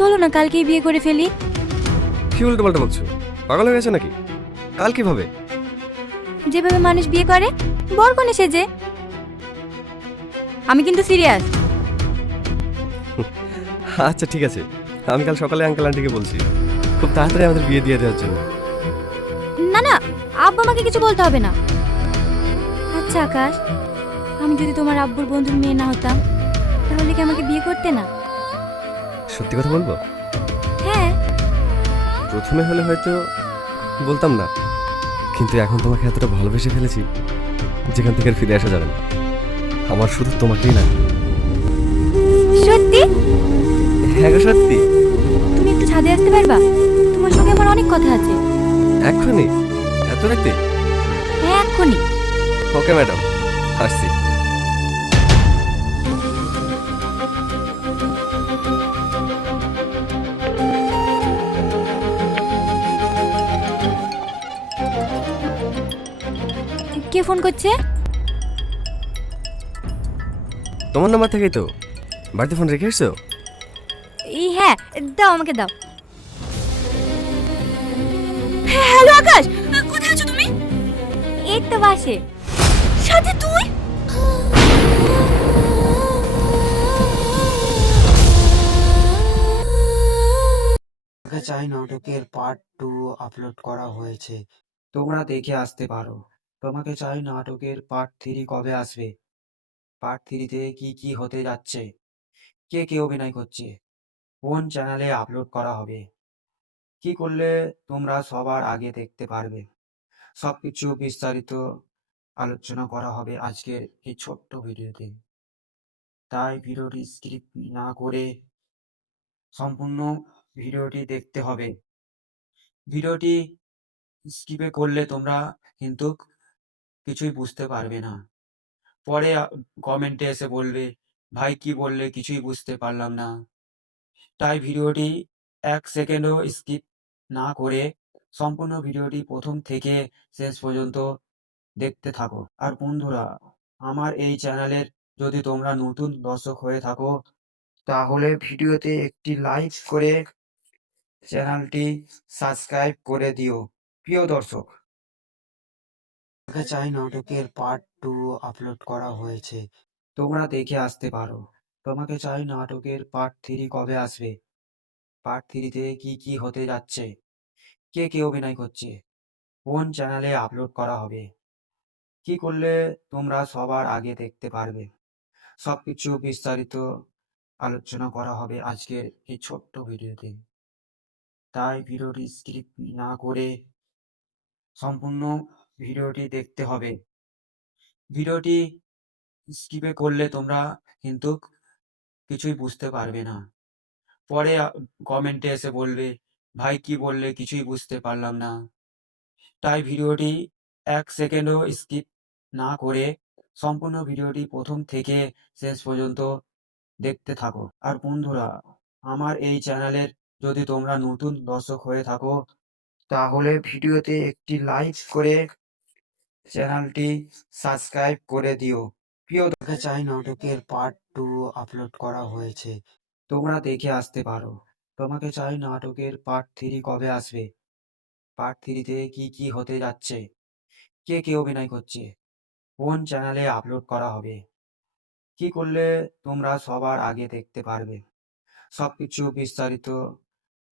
চলো না কালকেই বিয়ে করে ফেলি। কি উল্টো পাল্টা বকছো? পাগল হয়ে গেছে নাকি? কাল কিভাবে? যেভাবে মানুষ বিয়ে করে, বরকনে সেজে। আমি কিন্তু সিরিয়াস। আচ্ছা ঠিক আছে, আমি কাল সকালে আঙ্কেল আন্টিকে বলছি খুব তাড়াতাড়ি আমাদের বিয়ে দিয়ে দেওয়ার জন্য। না না, আব্বু আমাকে কিছু বলতে হবে না। আচ্ছা আকাশ, আমি যদি তোমার আব্বুর বন্ধুর মেয়ে না হতাম, তাহলে কি আমাকে বিয়ে করতে না? সত্যি কথা বলবো? হ্যাঁ। প্রথমে হলে হয়তো বলতাম না, কিন্তু এখন তোমাকে এতটা ভালোবেসে ফেলেছি যেখান থেকে আর ফিরে আসা যাবে না। আমার শুধু তোমাকেই লাগে। সত্যি? হ্যাঁ গো, সত্যি। তুমি একটু ছাদে আসতে পারবা? তোমার সঙ্গে আমার অনেক কথা আছে। এক্ষুনি? এত রাতে? হ্যাঁ এক্ষুনি। ওকে ম্যাডাম, আসছি। কে ফোন করছে? তোমার নাম্বার থেকেই তো। বাড়িতে ফোন রেখে এসছো? এই হ্যাঁ, দাও আমাকে দাও। হ্যালো আকাশ, কোথায় আছো তুমি? এই তো বাসে। সাথে তুই? চাই নাটকের পার্ট 2 আপলোড করা হয়েছে, তোমরা দেখে আসতে পারো। তোমাকে চাই নাটকের পার্ট 3 কবে আসবে? পার্ট 3-তে কি কি হতে যাচ্ছে, কে কে অভিনয় করছে, কোন চ্যানেলে আপলোড করা হবে, কি করলে তোমরা সবার আগে দেখতে পারবে, সবকিছু বিস্তারিত আলোচনা করা হবে আজকের এই ছোট্ট ভিডিওতে। তাই ভিডিওটি স্কিপ না করে সম্পূর্ণ ভিডিওটি দেখতে হবে। ভিডিওটি স্কিপে করলে তোমরা কিন্তু কিছুই বুঝতে পারবে না। পরে কমেন্টে এসে বলবে, ভাই কি বললে কিছুই বুঝতে পারলাম না। তাই ভিডিওটি 1 সেকেন্ডও স্কিপ না করে সম্পূর্ণ ভিডিওটি প্রথম থেকে শেষ পর্যন্ত দেখতে থাকো। আর বন্ধুরা, আমার এই চ্যানেলের যদি তোমরা নতুন দর্শক হয়ে থাকো, তাহলে ভিডিওতে একটি লাইক করে চ্যানেলটি সাবস্ক্রাইব করে দিও। প্রিয় দর্শক, চাই নাটকের পার্ট 2 আপলোড করা হয়েছে, তোমরা দেখে আসতে পারো। তোমাকে চাই নাটকের পার্ট 3 কবে আসবে? পার্ট 3-তে কি কি হতে যাচ্ছে, কে কে অভিনয় করছে, কোন চ্যানেলে আপলোড করা হবে, কি করলে তোমরা সবার আগে দেখতে পারবে, সবকিছু বিস্তারিত আলোচনা করা হবে আজকের এই ছোট্ট ভিডিওতে। তাই ভিডিওটি স্কিপ না করে সম্পূর্ণ ভিডিওটি দেখতে হবে। ভিডিওটি স্কিপে করলে তোমরা কিন্তু কিছুই বুঝতে পারবে না। পরে কমেন্টে এসে বলবে, ভাই কি বললে কিছুই বুঝতে পারলাম না। তাই ভিডিওটি 1 সেকেন্ডও স্কিপ না করে সম্পূর্ণ ভিডিওটি প্রথম থেকে শেষ পর্যন্ত দেখতে থাকো। আর বন্ধুরা, আমার এই চ্যানেলের যদি তোমরা নতুন দর্শক হয়ে থাকো, তাহলে ভিডিওতে একটি লাইক করে চ্যানেলটি সাবস্ক্রাইব করে দিও। প্রিয় চাই নাটকের পার্ট 2 আপলোড করা হয়েছে, তোমরা দেখে আসতে পারো। তোমাকে চাই নাটকের পার্ট 3 কবে আসবে? পার্ট 3-তে কি কি হতে যাচ্ছে, কে কে অভিনয় করছে, কোন চ্যানেলে আপলোড করা হবে, কি করলে তোমরা সবার আগে দেখতে পারবে, সবকিছু বিস্তারিত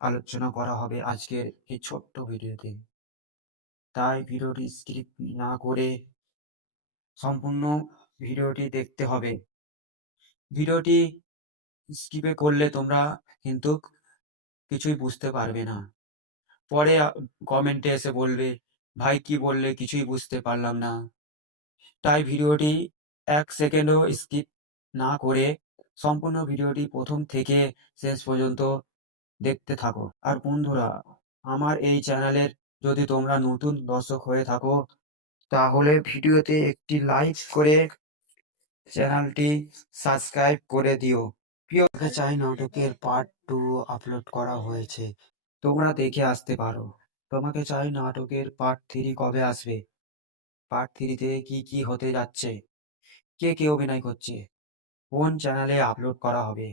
আলোচনা করা হবে আজকের এই ছোট্ট ভিডিওতে। তাই ভিডিওটি স্কিপ না করে সম্পূর্ণ ভিডিওটি দেখতে হবে। ভিডিওটি স্কিপে করলে তোমরা কিন্তু কিছুই বুঝতে পারবে না। পরে কমেন্টে এসে বলবে, ভাই কি বললে কিছুই বুঝতে পারলাম না। তাই ভিডিওটি 1 সেকেন্ডও স্কিপ না করে সম্পূর্ণ ভিডিওটি প্রথম থেকে শেষ পর্যন্ত দেখতে থাকো। আর বন্ধুরা, আমার এই চ্যানেলের যদি তোমরা নতুন দর্শক হয়ে থাকো, তাহলে ভিডিওতে একটি লাইক করে চ্যানেলটি সাবস্ক্রাইব করে দিও। প্রিয় চাই নাটকের পার্ট 2 আপলোড করা হয়েছে, তোমরা দেখে আসতে পারো। তোমাকে চাই নাটকের পার্ট 3 কবে আসবে? পার্ট 3-তে কি কি হতে যাচ্ছে, কে কে অভিনয় করছে, কোন চ্যানেলে আপলোড করা হবে,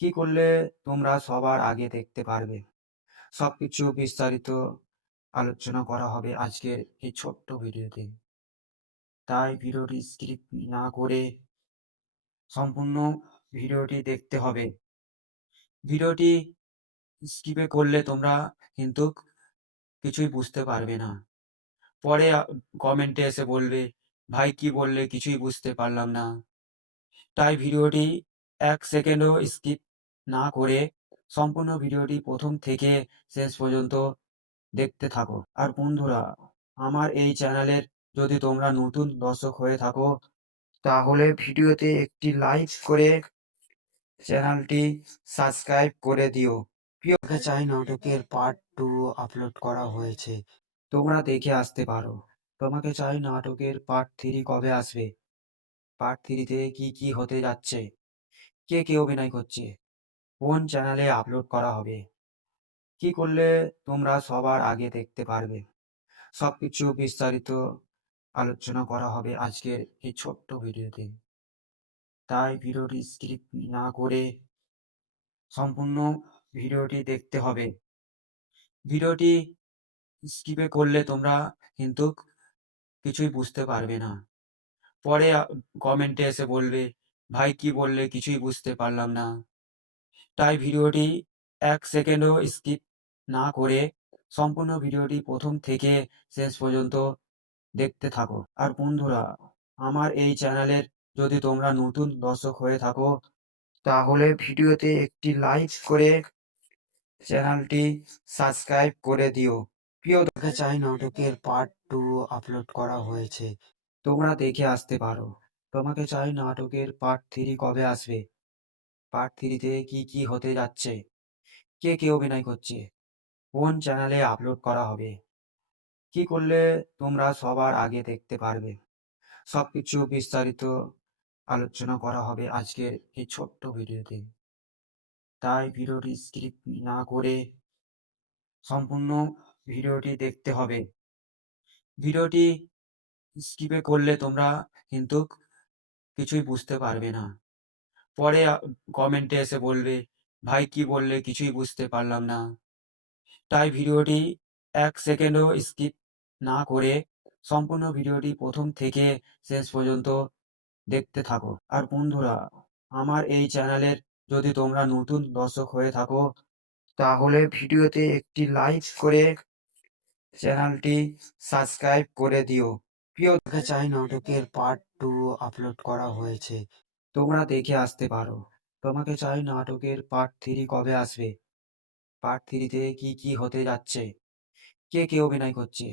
কি করলে তোমরা সবার আগে দেখতে পারবে? সবকিছু বিস্তারিত আলোচনা করা হবে আজকের এই ছোট্ট ভিডিওতে। তাই ভিডিওটি স্কিপ না করে সম্পূর্ণ ভিডিওটি দেখতে হবে। ভিডিওটি স্কিপে করলে তোমরা কিন্তু কিছুই বুঝতে পারবে না। পরে কমেন্টে এসে বলবে, ভাই কি বললে কিছুই বুঝতে পারলাম না। তাই ভিডিওটি ১ সেকেন্ডও স্কিপ না করে সম্পূর্ণ ভিডিওটি প্রথম থেকে শেষ পর্যন্ত দেখতে থাকো। আর বন্ধুরা, আমার এই চ্যানেলের যদি তোমরা নতুন দর্শক হয়ে থাকো, তাহলে ভিডিওতে একটি লাইক করে চ্যানেলটি সাবস্ক্রাইব করে দিও। প্রিয় চাই নাটকের পার্ট 2 আপলোড করা হয়েছে, তোমরা দেখে আসতে পারো। তোমাকে চাই নাটকের পার্ট 3 কবে আসবে? পার্ট 3 তে কি কি হতে যাচ্ছে, কে কে অভিনয় করছে, কোন চ্যানেলে আপলোড করা হবে, কি করলে তোমরা সবার আগে দেখতে পারবে, সবকিছু বিস্তারিত আলোচনা করা হবে আজকের এই ছোট্ট ভিডিওতে। তাই ভিডিওটি স্কিপ না করে সম্পূর্ণ ভিডিওটি দেখতে হবে। ভিডিওটি স্কিপে করলে তোমরা কিন্তু কিছুই বুঝতে পারবে না। পরে কমেন্টে এসে বলবে, ভাই কি বললে কিছুই বুঝতে পারলাম না। তাই ভিডিওটি ১ সেকেন্ডও স্কিপ না করে সম্পূর্ণ ভিডিওটি প্রথম থেকে শেষ পর্যন্ত দেখতে থাকো। আর বন্ধুরা, আমার এই চ্যানেলের যদি তোমরা নতুন দর্শক হয়ে থাকো, তাহলে ভিডিওতে একটি লাইক করে চ্যানেলটি সাবস্ক্রাইব করে দিও। প্রিয় দেখা চাই নাটকের পার্ট 2 আপলোড করা হয়েছে, তোমরা দেখে আসতে পারো। তোমাকে চাই নাটকের পার্ট 3 কবে আসবে? পার্ট 3 তে কি কি হতে যাচ্ছে, কে কে অভিনয় করছে, কোন চ্যানেলে আপলোড করা হবে, কি করলে তোমরা সবার আগে দেখতে পারবে, সবকিছু বিস্তারিত আলোচনা করা হবে আজকের এই ছোট্ট ভিডিওতে। তাই ভিডিওটি স্কিপ না করে সম্পূর্ণ ভিডিওটি দেখতে হবে। ভিডিওটি স্কিপে করলে তোমরা কিন্তু কিছুই বুঝতে পারবে না। পরে কমেন্টে এসে বলবে, ভাই কি বললে কিছুই বুঝতে পারলাম না। তাই ভিডিওটি ১ সেকেন্ডও স্কিপ না করে সম্পূর্ণ ভিডিওটি প্রথম থেকে শেষ পর্যন্ত দেখতে থাকো। আর বন্ধুরা, আমার এই চ্যানেলের যদি তোমরা নতুন দর্শক হয়ে থাকো, তাহলে ভিডিওতে একটি লাইক করে চ্যানেলটি সাবস্ক্রাইব করে দিও। প্রিয় দেখা চাই নাটকের পার্ট 2 আপলোড করা হয়েছে, তোমরা দেখে আসতে পারো। তোমাকে চাই নাটকের পার্ট 3 কবে আসবে? পার্ট 3 তে কি কি হতে যাচ্ছে, কে কে অভিনয় করছে,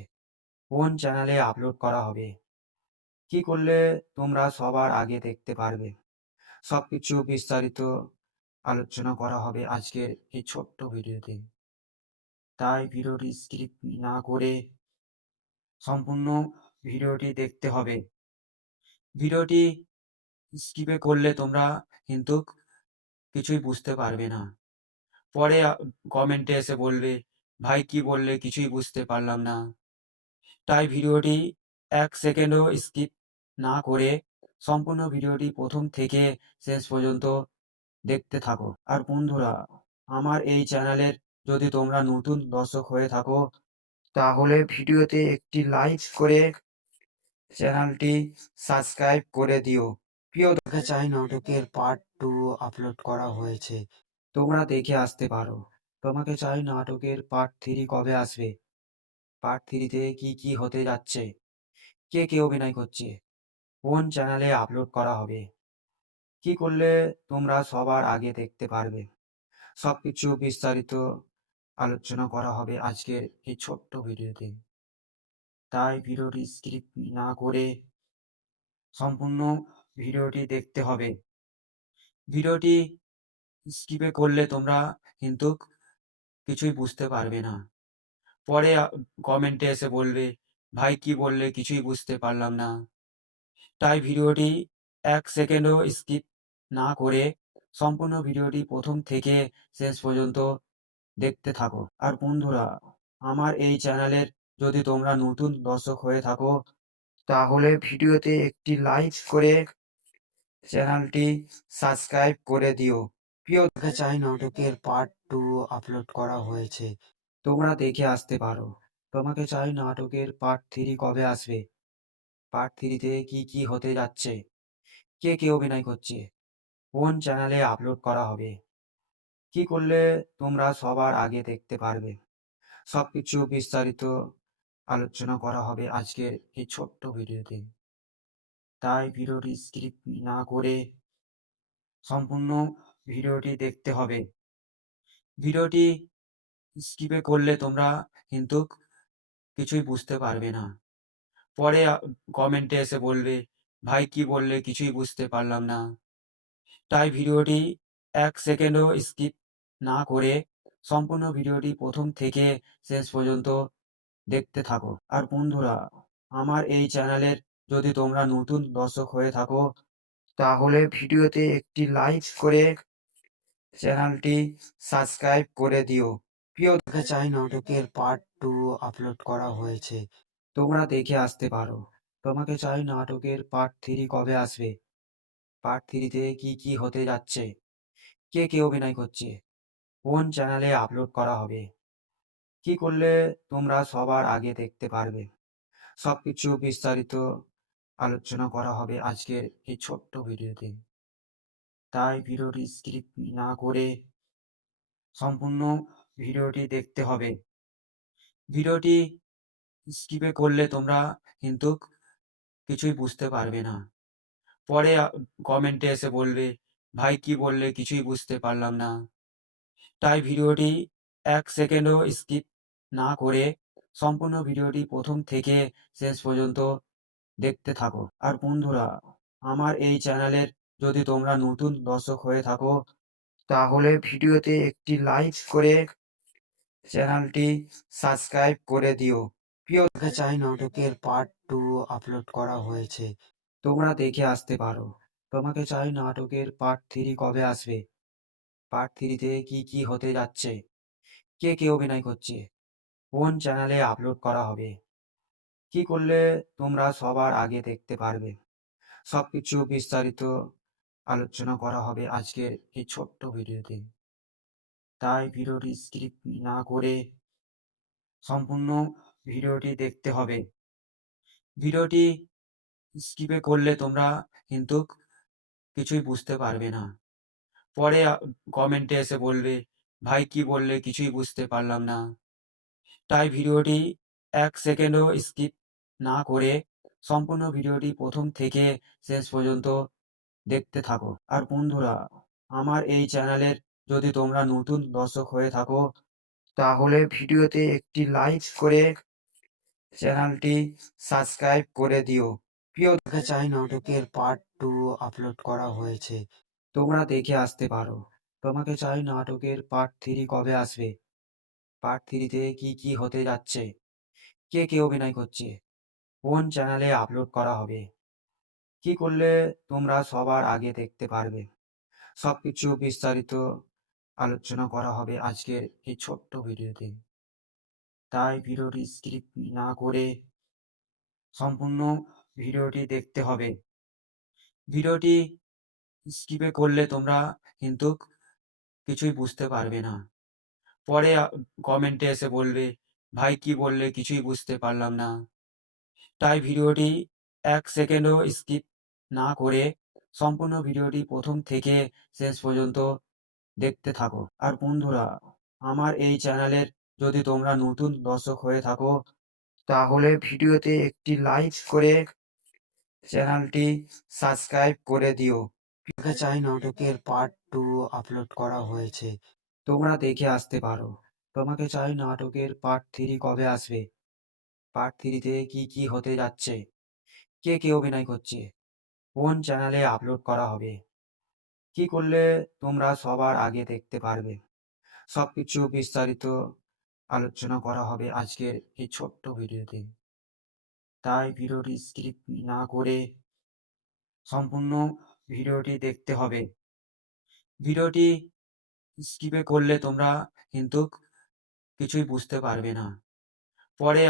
কোন চ্যানেলে আপলোড করা হবে, কি করলে তোমরা সবার আগে দেখতে পারবে, সবকিছু বিস্তারিত আলোচনা করা হবে আজকের এই ছোট্ট ভিডিওতে। তাই ভিডিওটি স্কিপ না করে সম্পূর্ণ ভিডিওটি দেখতে হবে। ভিডিওটি স্কিপে করলে তোমরা কিন্তু কিছুই বুঝতে পারবে না। পরে কমেন্টে এসে বলবে, ভাই কি বললে কিছুই বুঝতে পারলাম না। তাই ভিডিওটি ১ সেকেন্ডও স্কিপ না করে সম্পূর্ণ ভিডিওটি প্রথম থেকে শেষ পর্যন্ত দেখতে থাকো। আর বন্ধুরা, আমার এই চ্যানেলের যদি তোমরা নতুন দর্শক হয়ে থাকো, তাহলে ভিডিওতে একটি লাইক করে চ্যানেলটি সাবস্ক্রাইব করে দিও। প্রিয় দেখা চাই নাটকের পার্ট 2 আপলোড করা হয়েছে, তোমরা দেখে আসতে পারো। তোমাকে চাই নাটকের পার্ট 3 কবে আসবে? পার্ট 3 তে কি কি হতে যাচ্ছে, কে কে অভিনয় করছে, কোন চ্যানেলে আপলোড করা হবে, কি করলে তোমরা সবার আগে দেখতে পারবে, সবকিছু বিস্তারিত আলোচনা করা হবে আজকের এই ছোট্ট ভিডিওতে। তাই ভিডিওটি স্কিপ না করে সম্পূর্ণ ভিডিওটি দেখতে হবে। ভিডিওটি স্কিপে করলে তোমরা কিন্তু কিছুই বুঝতে পারবে না। পরে কমেন্টে এসে বলবে, ভাই কি বললে কিছুই বুঝতে পারলাম না। তাই ভিডিওটি ১ সেকেন্ডও স্কিপ না করে সম্পূর্ণ ভিডিওটি প্রথম থেকে শেষ পর্যন্ত দেখতে থাকো। আর বন্ধুরা, আমার এই চ্যানেলের যদি তোমরা নতুন দর্শক হয়ে থাকো, তাহলে ভিডিওতে একটি লাইক করে চ্যানেলটি সাবস্ক্রাইব করে দিও। প্রিয় দেখা চাই নাটকের পার্ট 2 আপলোড করা হয়েছে, তোমরা দেখে আসতে পারো। তোমাকে চাই নাটকের পার্ট 3 কবে আসবে? পার্ট 3-তে কি কি হতে যাচ্ছে, কে কে অভিনয় করছে, কোন চ্যানেলে আপলোড করা হবে, কি করলে তোমরা সবার আগে দেখতে পারবে, সবকিছু বিস্তারিত আলোচনা করা হবে আজকের এই ছোট্ট ভিডিওতে। তাই ভিডিওটি স্কিপ না করে সম্পূর্ণ ভিডিওটি দেখতে হবে। ভিডিওটি স্কিপে করলে তোমরা কিন্তু কিছুই বুঝতে পারবে না। পরে কমেন্টে এসে বলবে, ভাই কি বললে কিছুই বুঝতে পারলাম না। তাই ভিডিওটি 1 সেকেন্ডও স্কিপ না করে সম্পূর্ণ ভিডিওটি প্রথম থেকে শেষ পর্যন্ত দেখতে থাকো। আর বন্ধুরা, আমার এই চ্যানেলের যদি তোমরা নতুন দর্শক হয়ে থাকো, তাহলে ভিডিওতে একটি লাইক করে চ্যানেলটি সাবস্ক্রাইব করে দিও। প্রিয় দেখা চাই নাটকের পার্ট 2 আপলোড করা হয়েছে, তোমরা দেখে আসতে পারো। তোমাকে চাই নাটকের পার্ট 3 কবে আসবে? পার্ট 3-তে কি কি হতে যাচ্ছে, কে কে অভিনয় করছে, কোন চ্যানেলে আপলোড করা হবে, কি করলে তোমরা সবার আগে দেখতে পারবে, সবকিছু বিস্তারিত আলোচনা করা হবে আজকের এই ছোট্ট ভিডিওতে। তাই ভিডিওটি স্কিপ না করে সম্পূর্ণ ভিডিওটি দেখতে হবে। ভিডিওটি স্কিপে করলে তোমরা কিন্তু কিছুই বুঝতে পারবে না। পরে কমেন্টে এসে বলবে, ভাই কি বললে কিছুই বুঝতে পারলাম না। তাই ভিডিওটি 1 সেকেন্ডও স্কিপ না করে সম্পূর্ণ ভিডিওটি প্রথম থেকে শেষ পর্যন্ত দেখতে থাকো। আর বন্ধুরা, আমার এই চ্যানেলের যদি তোমরা নতুন দর্শক হয়ে থাকো, তাহলে ভিডিওতে একটি লাইক করে চ্যানেলটি সাবস্ক্রাইব করে দিও। প্রিয় দেখা চাই নাটকের পার্ট 2 আপলোড করা হয়েছে, তোমরা দেখে আসতে পারো। তোমাকে চাই নাটকের পার্ট 3 কবে আসবে? পার্ট 3-তে কি কি হতে যাচ্ছে, কে কে অভিনয় করছে, কোন চ্যানেলে আপলোড করা হবে, কি করলে তোমরা সবার আগে দেখতে পারবে, সবকিছু বিস্তারিত আলোচনা করা হবে আজকের এই ছোট্ট ভিডিওতে। তাই ভিডিওটি স্কিপ না করে সম্পূর্ণ ভিডিওটি দেখতে হবে। ভিডিওটি স্কিপে করলে তোমরা কিন্তু কিছুই বুঝতে পারবে না। পরে কমেন্টে এসে বলবে, ভাই কি বললে কিছুই বুঝতে পারলাম না। তাই ভিডিওটি 1 সেকেন্ডও স্কিপ না করে সম্পূর্ণ ভিডিওটি প্রথম থেকে শেষ পর্যন্ত দেখতে থাকো। আর বন্ধুরা, আমার এই চ্যানেলের যদি তোমরা নতুন দর্শক হয়ে থাকো, তাহলে ভিডিওতে একটি লাইক করে চ্যানেলটি সাবস্ক্রাইব করে দিও। প্রিয় দেখা চাই নাটকের পার্ট 2 আপলোড করা হয়েছে, তোমরা দেখে আসতে পারো। তোমাকে চাই নাটকের পার্ট 3 কবে আসবে? পার্ট 3-তে কি কি হতে যাচ্ছে, কে কে অভিনয় করছে, কোন চ্যানেলে আপলোড করা হবে, কি করলে তোমরা সবার আগে দেখতে পারবে, সবকিছু বিস্তারিত আলোচনা করা হবে আজকের এই ছোট্ট ভিডিওতে। তাই ভিডিওটি স্কিপ না করে সম্পূর্ণ ভিডিওটি দেখতে হবে। ভিডিওটি স্কিপে করলে তোমরা কিন্তু কিছুই বুঝতে পারবে না। পরে কমেন্টে এসে বলবে, ভাই কি বললে কিছুই বুঝতে পারলাম না। তাই ভিডিওটি 1 সেকেন্ডও স্কিপ না করে সম্পূর্ণ ভিডিওটি প্রথম থেকে শেষ পর্যন্ত দেখতে থাকো। আর বন্ধুরা, আমার এই চ্যানেলের যদি তোমরা নতুন দর্শক হয়ে থাকো, তাহলে ভিডিওতে একটি লাইক করে চ্যানেলটি সাবস্ক্রাইব করে দিও। দেখা চাই নাটকের পার্ট 2 আপলোড করা হয়েছে, তোমরা দেখে আসতে পারো। তোমাকে চাই নাটকের পার্ট 3 কবে আসবে? পার্ট 3-তে কি কি হতে যাচ্ছে, কে কে অভিনয় করছে, কোন চ্যানেলে আপলোড করা হবে, কি করলে তোমরা সবার আগে দেখতে পারবে, সবকিছু বিস্তারিত আলোচনা করা হবে আজকের এই ছোট্ট ভিডিওতে। তাই ভিডিওটি স্কিপ না করে সম্পূর্ণ ভিডিওটি দেখতে হবে। ভিডিওটি স্কিপে করলে তোমরা কিন্তু কিছুই বুঝতে পারবে না। পরে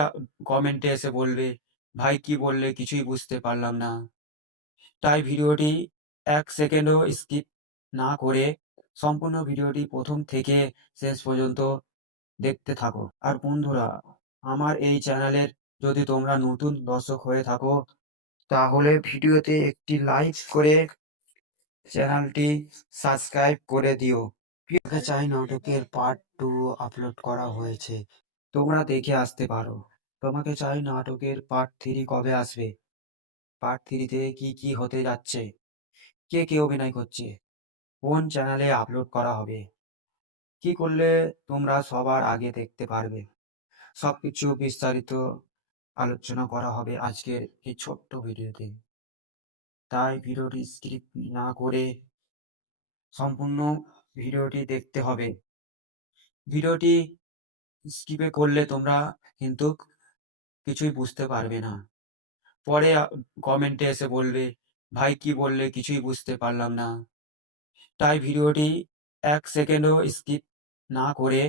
কমেন্টে এসে বলবে, ভাই কি বললে কিছুই বুঝতে পারলাম না। তাই ভিডিওটি 1 সেকেন্ডও স্কিপ না করে সম্পূর্ণ ভিডিওটি প্রথম থেকে শেষ পর্যন্ত দেখতে থাকো। আর বন্ধুরা, আমার এই চ্যানেলের যদি তোমরা নতুন দর্শক হয়ে থাকো, তাহলে ভিডিওতে একটি লাইক করে চ্যানেলটি সাবস্ক্রাইব করে দিও। প্রিয়কা চাই নাটকের পার্ট 2 আপলোড করা হয়েছে, তোমরা দেখে আসতে পারো। তোমাকে চাই নাটকের পার্ট 3 কবে আসবে, পার্ট 3তে কি কি হতে যাচ্ছে, কে কে অভিনয় করছে, কোন চ্যানেলে আপলোড করা হবে, কি করলে তোমরা সবার আগে দেখতে পারবে, সবকিছু বিস্তারিত আলোচনা করা হবে আজকের এই ছোট্ট ভিডিওতে। তাই ভিডিওটি স্কিপ না করে সম্পূর্ণ ভিডিওটি দেখতে হবে। ভিডিওটি স্কিপে করলে তোমরা কিন্তু কিছুই বুঝতে পারবে না। পরে কমেন্টে এসে বলবে, ভাই কি বললে কিছুই বুঝতে পারলাম না। তাই ভিডিওটি 1 সেকেন্ডও স্কিপ না করে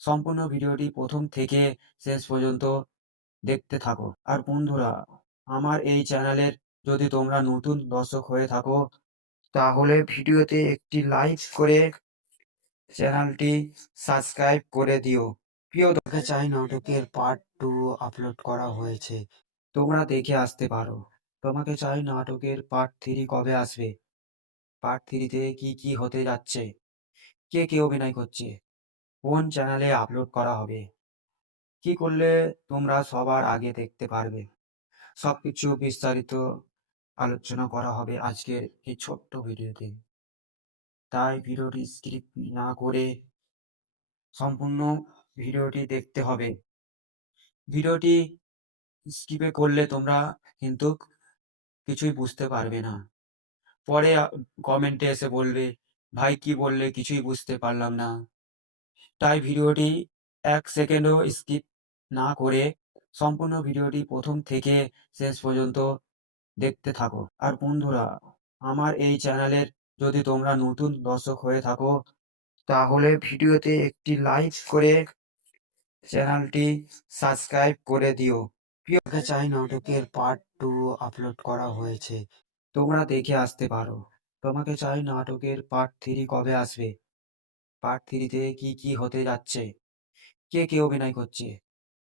সম্পূর্ণ ভিডিওটি প্রথম থেকে শেষ পর্যন্ত দেখতে থাকো। আর বন্ধুরা, আমার এই চ্যানেলের যদি তোমরা নতুন দর্শক হয়ে থাকো, তাহলে ভিডিওতে একটি লাইক করে চ্যানেলটি সাবস্ক্রাইব করে দিও। প্রিয় দেখা চাই নাটকের পার্ট 2 আপলোড করা হয়েছে, তোমরা দেখে আসতে পারো। তোমাকে চাই নাটকের পার্ট 3 কবে আসবে, পার্ট 3তে কি কি হতে যাচ্ছে, কে কে অভিনয় করছে, কোন চ্যানেলে আপলোড করা হবে, কি করলে তোমরা সবার আগে দেখতে পারবে, সবকিছু বিস্তারিত আলোচনা করা হবে আজকের এই ছোট্ট ভিডিওতে। তাই ভিডিওটি স্কিপ না করে সম্পূর্ণ ভিডিওটি দেখতে হবে। ভিডিওটি স্কিপে করলে তোমরা কিন্তু কিছুই বুঝতে পারবে না। পরে কমেন্টে এসে বলবে, ভাই কি বললে কিছুই বুঝতে পারলাম না। তাই ভিডিওটি 1 সেকেন্ডও স্কিপ না করে সম্পূর্ণ ভিডিওটি প্রথম থেকে শেষ পর্যন্ত দেখতে থাকো। আর বন্ধুরা, আমার এই চ্যানেলের যদি তোমরা নতুন দর্শক হয়ে থাকো, তাহলে ভিডিওতে একটি লাইক করে চ্যানেলটি সাবস্ক্রাইব করে দিও। প্রিয়কা চাই নাটকের পার্ট 2 আপলোড করা হয়েছে, তোমরা দেখে আসতে পারো। তোমাকে চাই নাটকের পার্ট 3 কবে আসবে, পার্ট 3তে কি কি হতে যাচ্ছে, কে কে অভিনয় করছে,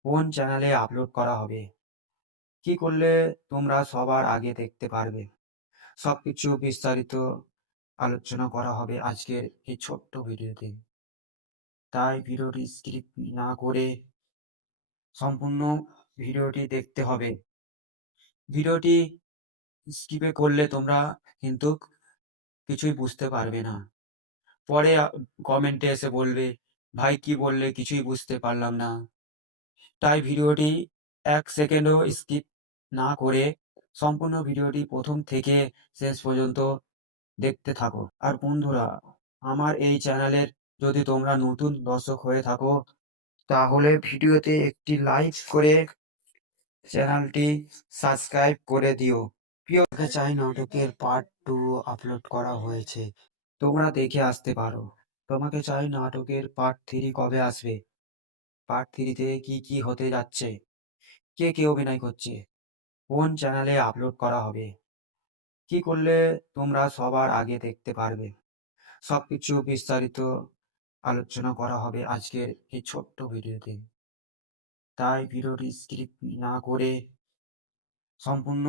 কোন চ্যানেলে আপলোড করা হবে, কি করলে তোমরা সবার আগে দেখতে পারবে, সবকিছু বিস্তারিত আলোচনা করা হবে আজকের এই ছোট্ট ভিডিওতে। তাই ভিডিওটি স্কিপ না করে সম্পূর্ণ ভিডিওটি দেখতে হবে। ভিডিওটি স্কিপে করলে তোমরা কিন্তু কিছুই বুঝতে পারবে না। পরে কমেন্টে এসে বলবে, ভাই কি বললে কিছুই বুঝতে পারলাম না। তাই ভিডিওটি 1 সেকেন্ডও স্কিপ না করে সম্পূর্ণ ভিডিওটি প্রথম থেকে শেষ পর্যন্ত দেখতে থাকো। আর বন্ধুরা, আমার এই চ্যানেলের যদি তোমরা নতুন দর্শক হয়ে থাকো, তাহলে ভিডিওতে একটি লাইক করে চ্যানেলটি সাবস্ক্রাইব করে দিও। প্রিয় দেখা চাই নাটকের পার্ট 2 আপলোড করা হয়েছে, তোমরা দেখে আসতে পারো। তোমাকে চাই নাটকের পার্ট 3 কবে আসবে, পার্ট 3তে কি কি হতে যাচ্ছে, কে কে অভিনয় করছে, কোন চ্যানেলে আপলোড করা হবে, কি করলে তোমরা সবার আগে দেখতে পারবে, সবকিছু বিস্তারিত আলোচনা করা হবে আজকের এই ছোট্ট ভিডিওতে। তাই ভিডিওটি স্কিপ না করে সম্পূর্ণ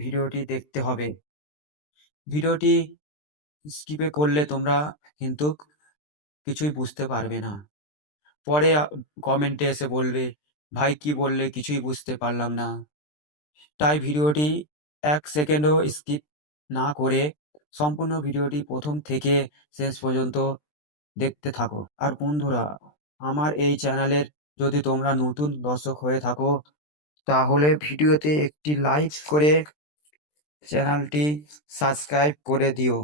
ভিডিওটি দেখতে হবে। ভিডিওটি স্কিপে করলে তোমরা কিন্তু কিছুই বুঝতে পারবে না। পরে কমেন্টে এসে বলবে, ভাই কি বললে কিছুই বুঝতে পারলাম না। তাই ভিডিওটি 1 সেকেন্ডও স্কিপ না করে সম্পূর্ণ ভিডিওটি প্রথম থেকে শেষ পর্যন্ত দেখতে থাকো। আর বন্ধুরা, আমার এই চ্যানেলের যদি তোমরা নতুন দর্শক হয়ে থাকো, তাহলে ভিডিওতে একটি লাইক করে চ্যানেলটি সাবস্ক্রাইব করে দিও।